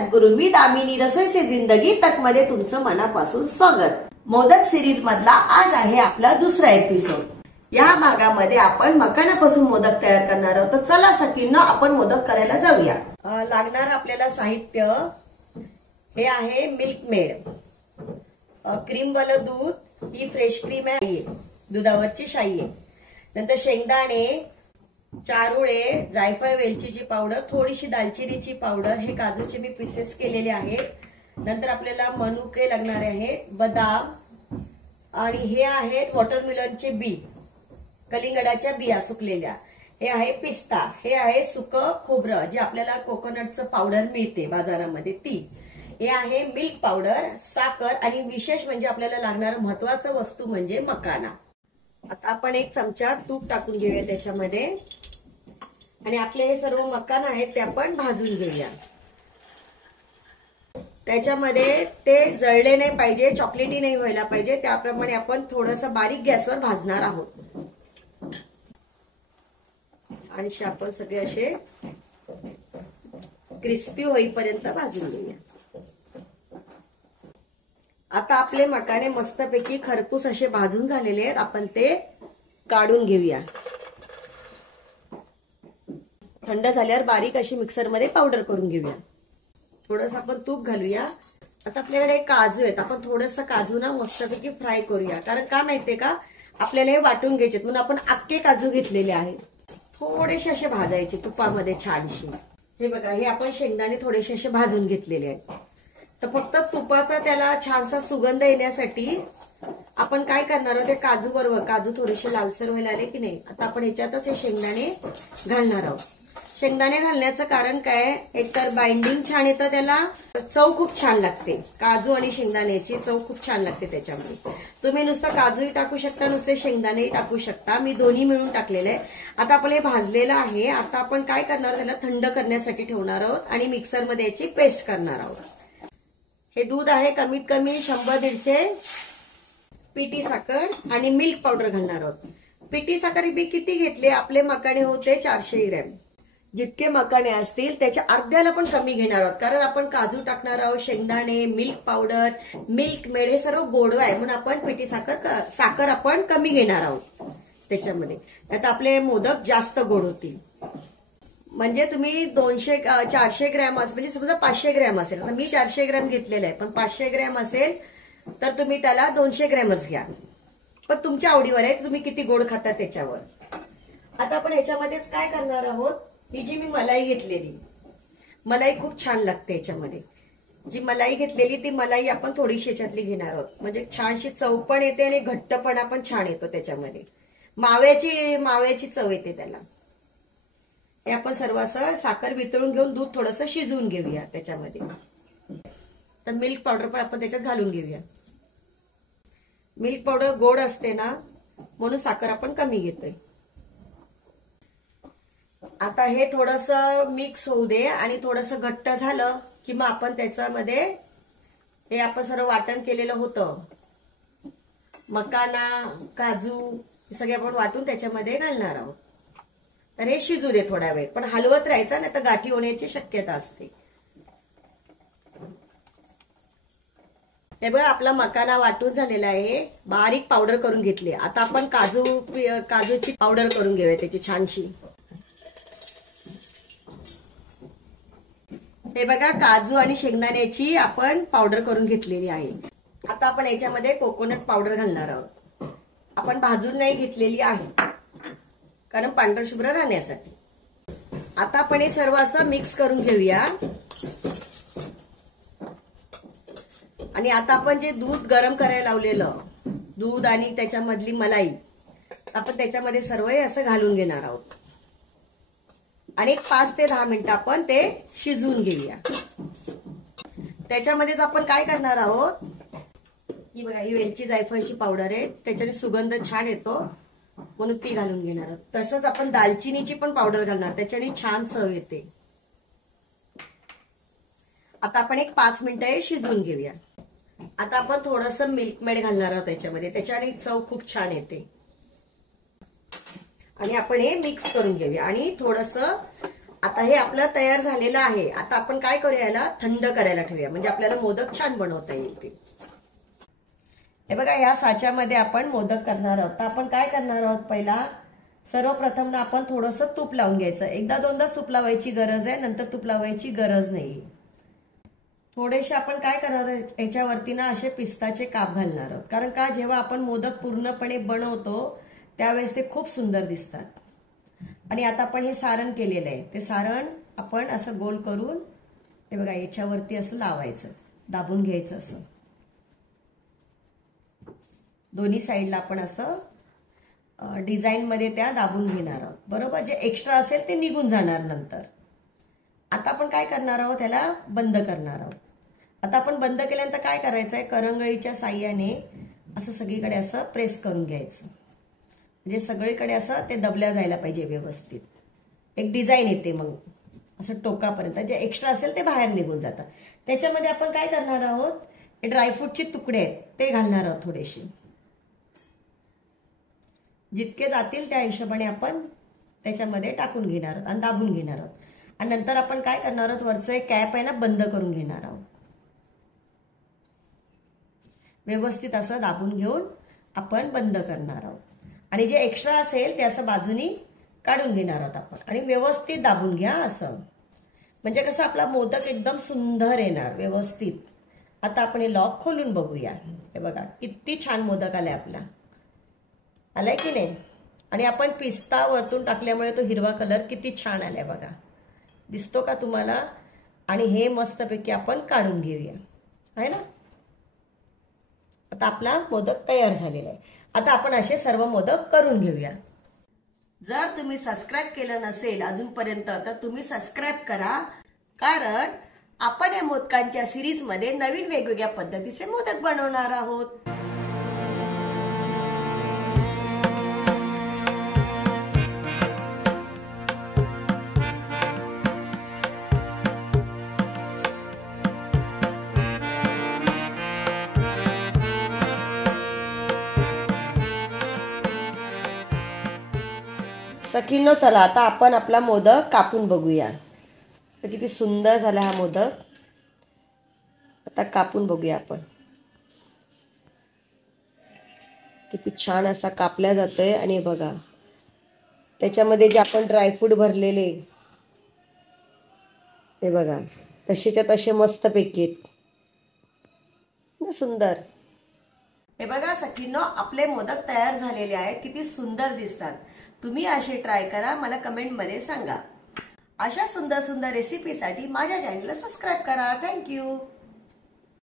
सद्गुरू, मी दामिनी रसोई से जिंदगी तक मध्ये तुमचं मनापासून स्वागत। मोदक सिरीज मधला आज आहे आपला दुसरा एपिसोड। या भागामध्ये आपण मखानापासून मोदक तयार करणार आहोत। तर चला सखींनो, आपण मोदक करायला जाऊया। लागणार आपल्याला साहित्य हे आहे मिल्क मेड, क्रीम वालं दूध, ही फ्रेश क्रीम आहे, दुधावरची शाई आहे। नंतर शेंगदाणे, चारुळे, जायफळ वेलचीची पावडर, थोडीशी दालचिनीची पावडर, हे काजूचे मी पीसेस केलेले आहेत। नंतर आपल्याला मनुके लागणार आहेत, बदाम, आणि हे आहेत वॉटरमेलनचे बी, कलिंगडाच्या बिया सुकलेल्या, हे आहे पिस्ता, हे आहे सुकं खोबरं जे आपल्याला कोकोनटचं पावडर मिळते बाजारामध्ये ती, हे आहे मिल्क पावडर, साखर, आणि विशेष म्हणजे आपल्याला लागणारं महत्वाचं वस्तू म्हणजे मखाना। आता आपण एक चमचा तूप टाकून घेऊया त्याच्यामध्ये, आणि आपले हे सर्व मखाना आहेत ते आपण भाजून घेऊया। त्याच्यामध्ये ते जळले नाही पाहिजे, चॉकलेटी नाही व्हायला पाहिजे, त्याप्रमाणे आपण थोडंसं बारीक गॅसवर भाजणार आहोत। आणि आपण सगळे असे क्रिस्पी होईपर्यंत भाजून घेऊया। आता आपले मखाने मस्तपैकी खरपूस असे भाजून झालेले आहेत, आपण ते काढून घेऊया। थंड झाल्यावर बारीक अशी मिक्सर मध्ये पावडर करून घेऊया। थोडंसं आपण तूप घालूया। आता आपल्याकडे काजू आहेत, आपण थोडंसं काजू ना मस्तपैकी फ्राय करूया, कारण का माहितीये का, आपल्याला हे वाटून घ्यायचे, म्हणून आपण अख्खे काजू घेतलेले आहेत, थोडेसे असे भाजायचे तुपामध्ये छानशे। हे बघा, हे आपण शेंगदाणे थोडेसे असे भाजून घेतलेले आहेत। तर फक्त तुपाचा त्याला छानसा सुगंध येण्यासाठी आपण काय करणार आहोत, ते काजू बरोबर, काजू थोडेसे लालसर व्हायला आले की नाही, आता आपण ह्याच्यातच हे शेंगदाणे घालणार आहोत। शेंगदाणे घालण्याचं कारण काय, एकतर बाइंडिंग छान येतं, त्याला चव खूप छान लागते, काजू आणि शेंगदाण्याची चव खूप छान लागते त्याच्यामध्ये। तुम्ही नुसतं काजूही टाकू शकता, नुसते शेंगदाणेही टाकू शकता, मी दोन्ही मिळून टाकलेले आहे। आता आपण हे भाजलेलं आहे, आता आपण काय करणार, त्याला थंड करण्यासाठी ठेवणार आहोत आणि मिक्सरमध्ये याची पेस्ट करणार आहोत। हे दूध आहे कमीत कमी 100-150, पिठी साखर आणि मिल्क पावडर घालणार आहोत। पिठी साखर बी किती घेतले, आपले मखाने होते 400 ग्रॅम, जितके मखाने असतील त्याच्या अर्ध्याला पण कमी घेणार आहोत, कारण आपण काजू टाकणार आहोत, शेंगदाणे, मिल्क पावडर, मिल्क मेड हे सर्व गोडवा आहे, म्हणून आपण पिठी साखर आपण कमी घेणार आहोत त्याच्यामध्ये। आता आपले मोदक जास्त गोड होतील। म्हणजे तुम्ही 400 ग्रॅम असेल, म्हणजे समजा 500 ग्रॅम असेल, आता मी 400 ग्रॅम घेतलेलं आहे, पण 500 ग्रॅम असेल तर तुम्ही त्याला 200 ग्रॅमच घ्या, पण तुमच्या आवडीवर आहे, तुम्ही किती गोड खाता त्याच्यावर। आता आपण ह्याच्यामध्येच काय करणार आहोत, ही जी मी मलाई घेतलेली, मलाई खूप छान लागते याच्यामध्ये, जी मलाई घेतलेली ती मलाई आपण थोडीशी याच्यातली घेणार आहोत, म्हणजे छानशी चव पण येते आणि घट्टपणा पण छान येतो त्याच्यामध्ये, माव्याची चव येते त्याला। हे आपण सर्व असं साखर वितळून घेऊन दूध थोडंसं शिजवून घेऊया त्याच्यामध्ये। तर मिल्क पावडर पण आपण त्याच्यात घालून घेऊया। मिल्क पावडर गोड असते ना, म्हणून साखर आपण कमी घेतोय। आता हे थोडंसं मिक्स होऊ दे, आणि थोडंसं घट्ट झालं की मग आपण त्याच्यामध्ये हे आपण सर्व वाटण केलेलं होतं, मखाना, काजू, हे सगळे आपण वाटून त्याच्यामध्ये घालणार आहोत। तर हे शिजू दे थोडा वेळ, पण हलवत राहायचं, नाही तर गाठी होण्याची शक्यता असते। हे बघा, आपला मखाना वाटून झालेला आहे, बारीक पावडर करून घेतली। आता आपण काजूची पावडर करून घेऊया त्याची छानशी। हे बघा, काजू आणि शेंगदाण्याची आपण पावडर करून घेतलेली आहे। आता आपण याच्यामध्ये कोकोनट पावडर घालणार आहोत, आपण भाजून नाही घेतलेली आहे, कारण पांढरशुभ्र राहण्यासाठी। आता आपण हे सर्व असं मिक्स करून घेऊया, आणि आता आपण जे दूध गरम करायला लावलेलं, दूध आणि त्याच्यामधली मलाई, आपण त्याच्यामध्ये सर्व हे असं घालून घेणार आहोत, आणि 5 ते 10 मिनिटं आपण ते शिजवून घेऊया। त्याच्यामध्येच आपण काय करणार आहोत, ही बघा, ही वेलची जायफळची पावडर आहे, त्याच्याने सुगंध छान येतो, म्हणून ती घालून घेणार आहोत। तसंच आपण दालचिनीची पण पावडर घालणार, त्याच्याने छान चव येते। आता आपण एक 5 मिनिटं हे शिजवून घेऊया। आता आपण थोडंसं मिल्क मेड घालणार आहोत त्याच्यामध्ये, त्याच्याने चव खूप छान येते। आणि आपण हे मिक्स करून घेऊया, आणि थोडंसं आता हे आपलं तयार झालेलं आहे. आता आपण काय करूया, याला थंड करायला ठेवूया, म्हणजे आपल्याला मोदक छान बनवता येईल ते. हे बघा, या साच्यामध्ये आपण मोदक करणार आहोत. तर आपण काय करणार आहोत, पहिला सर्वप्रथम ना आपण थोडंसं तूप लावून घ्यायचं. एकदा दोनदाच तूप लावायची गरज आहे, नंतर तूप लावायची गरज नाही. थोडेसे आपण काय करणार आहोत, याच्यावरती ना असे पिस्ताचे काप घालणार आहोत. कारण का, जेव्हा आपण मोदक पूर्णपणे बनवतो त्यावेळेस ते खूप सुंदर दिसतात. आणि आता आपण हे सारण केलेलं आहे, ते सारण आपण असं गोल करून हे बघा याच्यावरती असं लावायचं, दाबून घ्यायचं. असं दोन्ही साईडला आपण असं डिझाईन मध्ये त्या दाबून घेणार आहोत. बरोबर, जे एक्स्ट्रा असेल ते निघून जाणार नंतर. आता आपण काय करणार आहोत, त्याला बंद करणार आहोत. आता आपण बंद केल्यानंतर काय करायचं आहे, करंगळीच्या साह्याने असं सगळीकडे असं प्रेस करून घ्यायचं. म्हणजे सगळीकडे असं ते दबल्या जायला पाहिजे व्यवस्थित. एक डिझाईन येते मग असं टोकापर्यंत. जे एक्स्ट्रा असेल ते बाहेर निघून जातं. त्याच्यामध्ये आपण काय करणार आहोत, हे ड्रायफ्रूटचे तुकडे आहेत ते घालणार आहोत थोडेसे. जितके जातील त्या हिशोबाने आपण त्याच्यामध्ये टाकून घेणार आहोत आणि दाबून घेणार आहोत. आणि नंतर आपण काय करणार आहोत, वरचं एक कॅप आहे ना बंद करून घेणार आहोत. व्यवस्थित असं दाबून घेऊन आपण बंद करणार आहोत. आणि जे एक्स्ट्रा असेल ते असं बाजूनी काढून घेणार आहोत आपण. आणि व्यवस्थित दाबून घ्या असं, म्हणजे कसं आपला मोदक एकदम सुंदर येणार व्यवस्थित. आता आपण हे लॉक खोलून बघूया. हे बघा किती छान मोदक आलाय आपला, आलाय की नाही. आणि आपण पिस्ता वरतून टाकल्यामुळे तो हिरवा कलर किती छान आलाय बघा, दिसतो का तुम्हाला. आणि हे मस्तपैकी आपण काढून घेऊया, आहे ना. आता आपला मोदक तयार झालेला आहे. आता आपण असे सर्व मोदक करून घेऊया. जर तुम्ही सबस्क्राईब केलं नसेल अजूनपर्यंत तर तुम्ही सबस्क्राईब करा, कारण आपण या मोदकांच्या सिरीज मध्ये नवीन वेगवेगळ्या पद्धतीचे मोदक बनवणार आहोत. सखींनो, चला आता आपण आपला मोदक कापून बघूया. तर किती सुंदर झाला हा मोदक. आता कापून बघूया आपण. किती छान असा कापला जातोय. आणि बघा त्याच्यामध्ये जे आपण ड्रायफ्रूट भरलेले, हे बघा तसेच्या तसे मस्तपैकी ना सुंदर. हे बघा सखींनो, आपले मोदक तयार झालेले आहेत. किती सुंदर दिसतात. तुम्ही असे ट्राय करा, मला कमेंट मध्ये सांगा. अशा सुंदर सुंदर रेसिपीसाठी माझ्या चॅनलला सबस्क्राईब करा. थँक्यू.